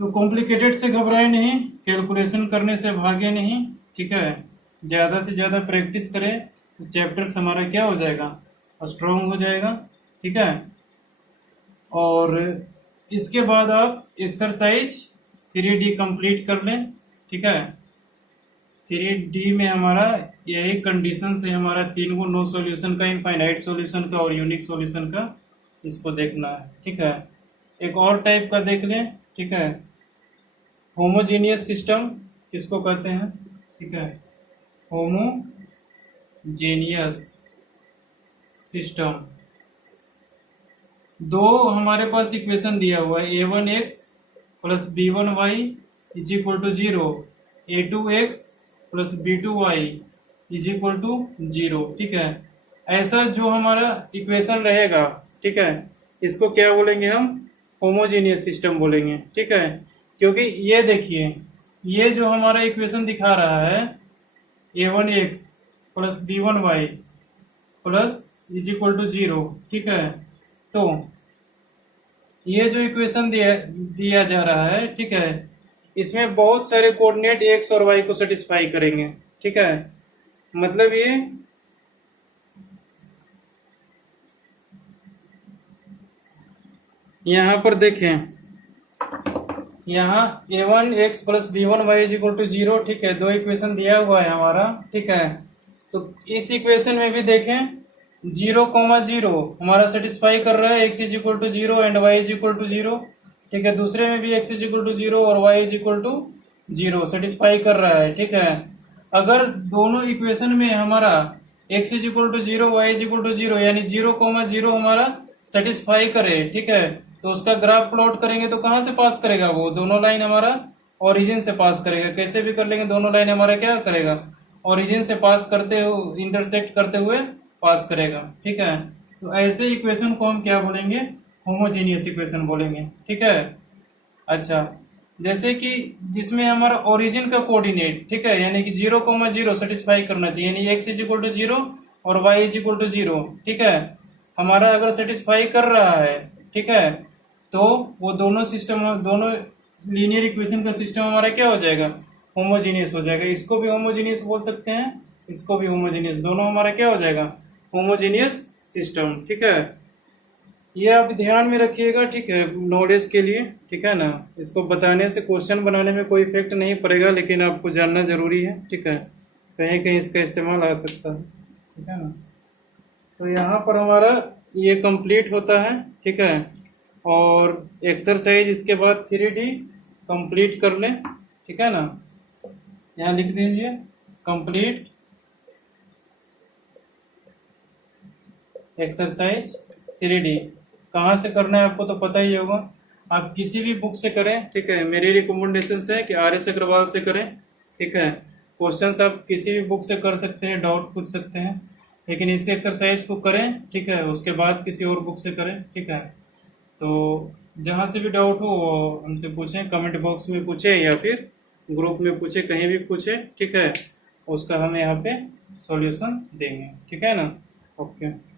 तो कॉम्प्लिकेटेड से घबराए नहीं, कैलकुलेशन करने से भागे नहीं, ठीक है। ज़्यादा से ज़्यादा प्रैक्टिस करें तो चैप्टर्स हमारा क्या हो जाएगा, स्ट्रॉन्ग हो जाएगा, ठीक है। और इसके बाद आप एक्सरसाइज 3D कंप्लीट कर लें, ठीक है। 3D में हमारा यही कंडीशन है, हमारा 3 को नो सॉल्यूशन का, इनफाइनाइट सॉल्यूशन का और यूनिक सॉल्यूशन का, इसको देखना है, ठीक है। एक और टाइप का देख लें, ठीक है। होमोजीनियस सिस्टम किसको कहते हैं, ठीक है, होमोजेनियस सिस्टम। दो हमारे पास इक्वेशन दिया हुआ है, A1x plus B1y is equal to 0, A2x plus B2y is equal to 0, ठीक है। ऐसा जो हमारा इक्वेशन रहेगा, ठीक है, इसको क्या बोलेंगे हम, होमोजीनियस सिस्टम बोलेंगे, ठीक है। क्योंकि ये देखिए, ये जो हमारा इक्वेशन दिखा रहा है A1x plus B1y plus is equal to 0, ठीक है। तो ये जो इक्वेशन दिया जा रहा है, ठीक है, इसमें बहुत सारे कोऑर्डिनेट x और y को सेटिस्फाई करेंगे, ठीक है। मतलब ये यहाँ पर देखें, यहाँ A1x plus B1y is equal to 0, ठीक है, दो इक्वेशन दिया हुआ है हमारा, ठीक है। तो इस इक्वेशन में भी देखें 0,0 हमारा सेटिस्फाई कर रहा है, x is equal to 0 and y is equal to 0, ठीक है। दूसरे में भी x इज इक्वल टू 0 और y is equal to 0 satisfy कर रहा है, ठीक है। अगर दोनों इक्वेशन में हमारा x is equal to 0 y is equal to 0 यानी 0,0 हमारा सेटिस्फाई करे, ठीक है, तो उसका ग्राफ प्लॉट करेंगे तो कहाँ से पास करेगा, वो दोनों लाइन हमारा ओरिजिन से पास करेगा। कैसे भी कर लेंगे, दोनों लाइन हमारा क्या करेगा, ओरिजिन से पास करते हुए, इंटरसेक्ट करते हुए पास करेगा, ठीक है। तो ऐसे इक्वेशन को हम क्या बोलेंगे, होमोजीनियस इक्वेशन बोलेंगे, ठीक है। अच्छा, जैसे कि जिसमें हमारा ओरिजिन का कोऑर्डिनेट, ठीक है, यानी कि 0,0 सेटिस्फाई करना चाहिए, यानी x इज इक्वल टू 0 और y इज इक्वल टू 0, ठीक है, हमारा अगर सेटिस्फाई कर रहा है, ठीक है, तो वो दोनों सिस्टम, दोनों लीनियर इक्वेशन का सिस्टम हमारा क्या हो जाएगा, होमोजीनियस हो जाएगा। इसको भी होमोजीनियस बोल सकते हैं, इसको भी होमोजीनियस, दोनों हमारा क्या हो जाएगा, होमोजीनियस सिस्टम, ठीक है। ये आप ध्यान में रखिएगा, ठीक है, नॉलेज के लिए, ठीक है ना। इसको बताने से क्वेश्चन बनाने में कोई इफेक्ट नहीं पड़ेगा, लेकिन आपको जानना जरूरी है, ठीक है, कहीं कहीं इसका इस्तेमाल आ सकता है, ठीक है ना। तो यहाँ पर हमारा ये कंप्लीट होता है, ठीक है। और एक्सरसाइज इसके बाद 3D कंप्लीट कर लें, ठीक है ना। यहाँ लिख दीजिए कंप्लीट एक्सरसाइज 3D। कहाँ से करना है आपको तो पता ही होगा, आप किसी भी बुक से करें, ठीक है। मेरी रिकमेंडेशन है कि RS अग्रवाल से करें, ठीक है। क्वेश्चंस आप किसी भी बुक से कर सकते हैं, डाउट पूछ सकते हैं, लेकिन इस एक्सरसाइज को करें, ठीक है, उसके बाद किसी और बुक से करें, ठीक है। तो जहाँ से भी डाउट हो वो हमसे पूछें, कमेंट बॉक्स में पूछें या फिर ग्रुप में पूछें, कहीं भी पूछें, ठीक है, उसका हम यहाँ पे सॉल्यूशन देंगे, ठीक है ना। ओके।